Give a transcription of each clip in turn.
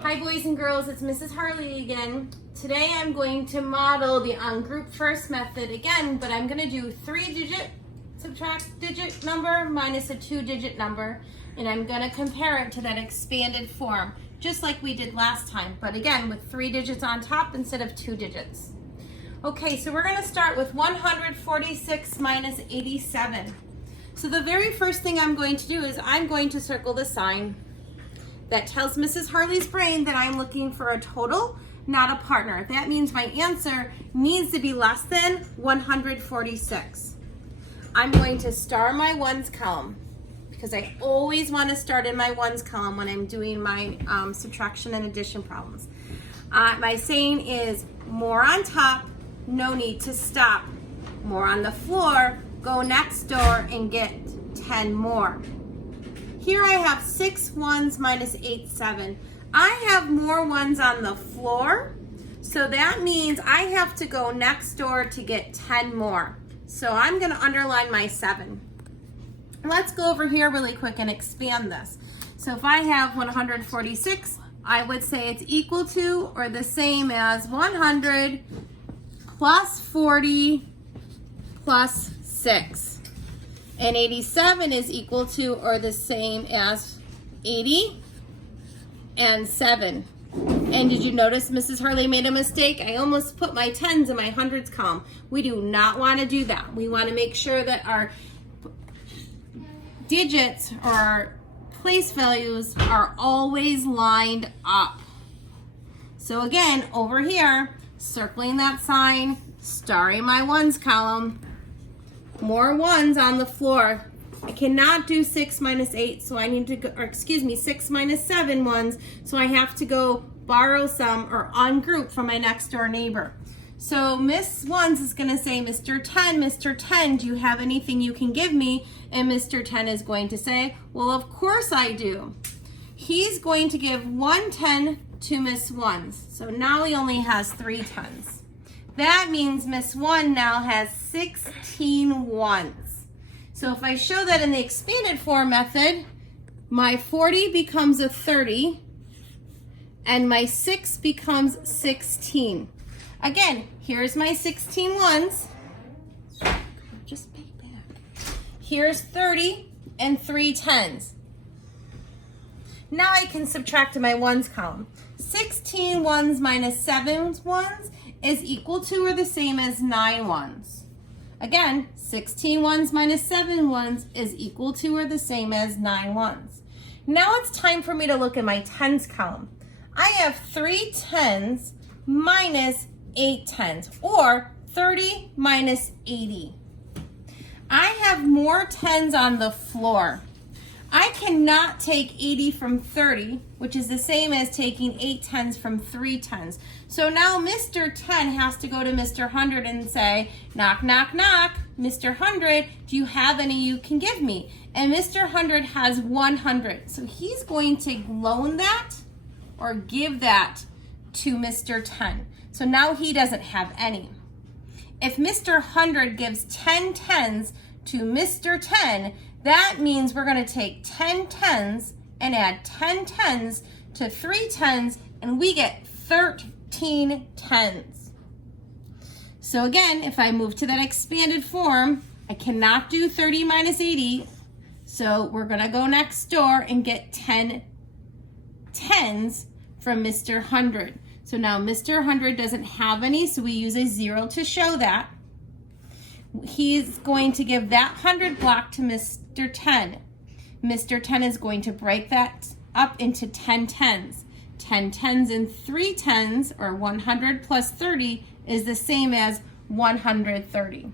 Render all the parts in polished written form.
Hi boys and girls, it's Mrs. Harley again. Today I'm going to model the ungroup first method again, but I'm going to do 3-digit subtract digit number minus a 2-digit number, and I'm going to compare it to that expanded form, just like we did last time, but again with 3 digits on top instead of 2 digits. Okay, so we're going to start with 146 minus 87. So the very first thing I'm going to do is I'm going to circle the sign that tells Mrs. Harley's brain that I'm looking for a total, not a partner. That means my answer needs to be less than 146. I'm going to star my ones column because I always want to start in my ones column when I'm doing my subtraction and addition problems. My saying is more on top, no need to stop. More on the floor, go next door and get 10 more. Here I have 6 ones minus 8, 7. I have more ones on the floor, so that means I have to go next door to get 10 more. So I'm going to underline my 7. Let's go over here really quick and expand this. So if I have 146, I would say it's equal to or the same as 100 plus 40 plus 6. And 87 is equal to or the same as 80 and 7. And did you notice Mrs. Harley made a mistake? I almost put my tens in my hundreds column. We do not want to do that. We want to make sure that our digits or our place values are always lined up. So again, over here, circling that sign, starring my ones column, more ones on the floor. I cannot do 6 minus 8, so I need to go, or excuse me, 6 minus 7 ones, so I have to go borrow some or ungroup from my next door neighbor. So Miss Ones is going to say, Mr. 10, do you have anything you can give me? And Mr. 10 is going to say, well, of course I do. He's going to give 1 10 to Miss Ones. So now he only has 3 10s. That means Miss 1 now has 16 ones. So if I show that in the expanded form method, my 40 becomes a 30 and my 6 becomes 16. Again, here's my 16 ones. Just pay back. Here's 30 and 3 10s. Now I can subtract to my ones column. 16 ones minus 7 ones is equal to or the same as 9 ones. Again, 16 ones minus 7 ones is equal to or the same as 9 ones. Now it's time for me to look at my tens column. I have 3 10s minus 8 10s, or 30 minus 80. I have more 10s on the floor. I cannot take 80 from 30, which is the same as taking 8 10s from 3 10s. So now Mr. 10 has to go to Mr. 100 and say, knock, knock, knock, Mr. 100, do you have any you can give me? And Mr. 100 has 100. So he's going to loan that or give that to Mr. 10. So now he doesn't have any. If Mr. 100 gives 10 10s to Mr. 10, that means we're going to take 10 10s and add 10 10s to 3 10s, and we get 13 10s. So again, if I move to that expanded form, I cannot do 30 minus 80, so we're going to go next door and get 10 10s from Mr. 100. So now Mr. 100 doesn't have any, so we use a 0 to show that. He's going to give that 100 block to Mr. 10. Mr. 10 is going to break that up into 10 10s. 10 10s and 3 10s, or 100 plus 30, is the same as 130.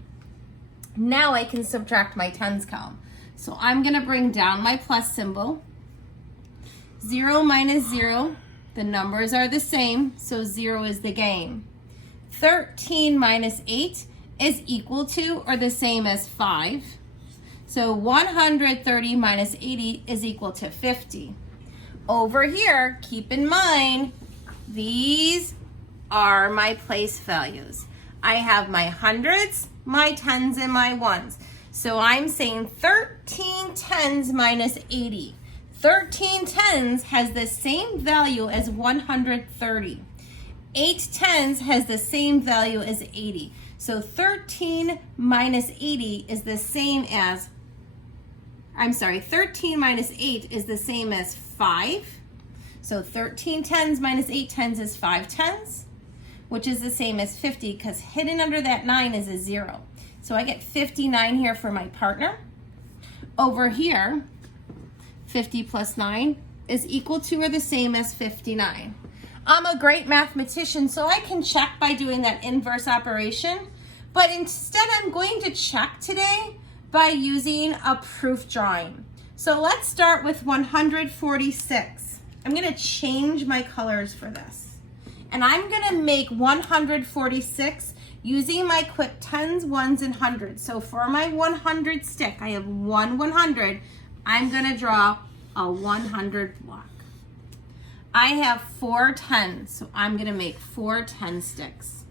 Now I can subtract my tens column. So I'm going to bring down my plus symbol. 0 minus 0, the numbers are the same, so 0 is the game. 13 minus 8 is equal to or the same as 5. So 130 minus 80 is equal to 50. Over here, keep in mind, these are my place values. I have my hundreds, my tens, and my ones. So I'm saying 13 10s minus 80. 13 tens has the same value as 130. 8 tens has the same value as 80. So 13 minus 80 is the same as, 13 minus 8 is the same as 5. So 13 tens minus 8 tens is 5 tens, which is the same as 50 because hidden under that 9 is a 0. So I get 59 here for my partner. Over here, 50 plus 9 is equal to or the same as 59. I'm a great mathematician, so I can check by doing that inverse operation, but instead I'm going to check today by using a proof drawing. So let's start with 146. I'm going to change my colors for this. And I'm going to make 146 using my quick tens, ones, and hundreds. So for my 100 stick, I have one 100. I'm going to draw a 100 block. I have 4 tens, so I'm going to make 4 10 sticks.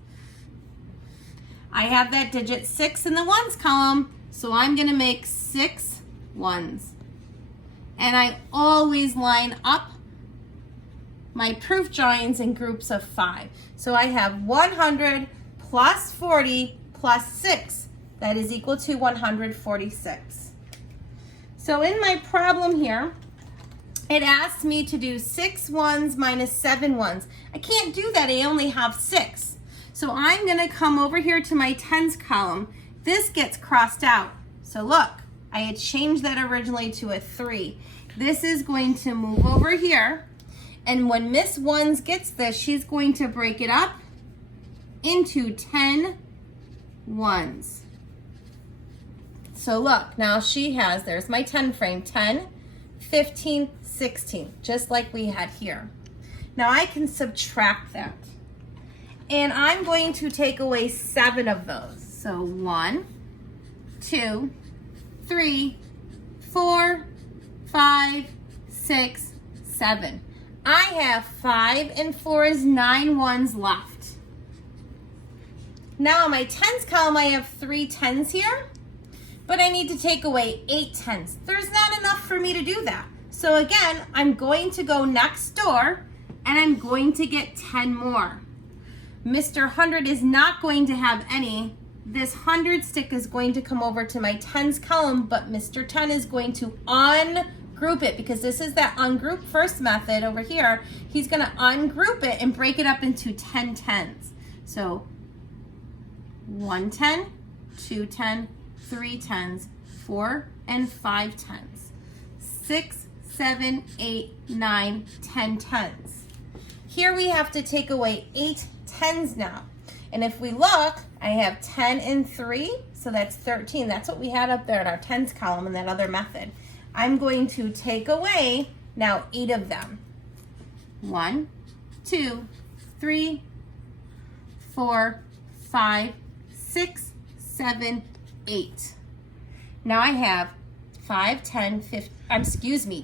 I have that digit 6 in the ones column, so I'm going to make 6 ones. And I always line up my proof drawings in groups of 5. So I have 100 plus 40 plus 6. That is equal to 146. So in my problem here, it asks me to do 6 ones minus 7 ones. I can't do that, I only have 6. So I'm gonna come over here to my tens column. This gets crossed out. So look, I had changed that originally to a 3. This is going to move over here. And when Miss Ones gets this, she's going to break it up into 10 ones. So look, now she has, there's my 10 frame, 10, 15, 16, just like we had here. Now I can subtract that. And I'm going to take away 7 of those. So 1, 2, 3, 4, 5, 6, 7. I have 5 and 4 is 9 ones left. Now in my tens column, I have 3 tens here, but I need to take away 8 tens. There's not enough for me to do that. So again, I'm going to go next door and I'm going to get 10 more. Mr. 100 is not going to have any. This 100 stick is going to come over to my tens column, but Mr. 10 is going to ungroup it because this is that ungroup first method over here. He's going to ungroup it and break it up into 10 tens. So 1 10, 2 10, 3 tens, 4 and 5 tens, 6, 7, 8, 9, 10 tens. Here we have to take away 8 tens now. And if we look, I have 10 and 3, so that's 13. That's what we had up there in our tens column in that other method. I'm going to take away now 8 of them. 1, 2, 3, 4, 5, 6, 7, 8. Now I have 5, 10,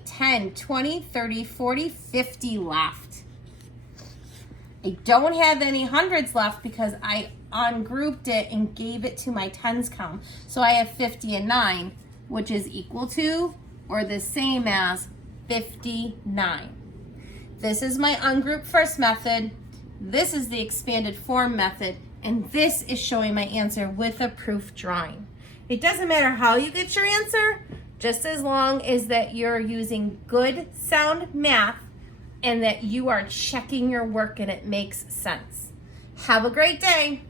10, 20, 30, 40, 50 left. I don't have any hundreds left because I ungrouped it and gave it to my tens column. So I have 50 and 9, which is equal to or the same as 59. This is my ungroup first method. This is the expanded form method. And this is showing my answer with a proof drawing. It doesn't matter how you get your answer, just as long as that you're using good sound math and that you are checking your work and it makes sense. Have a great day.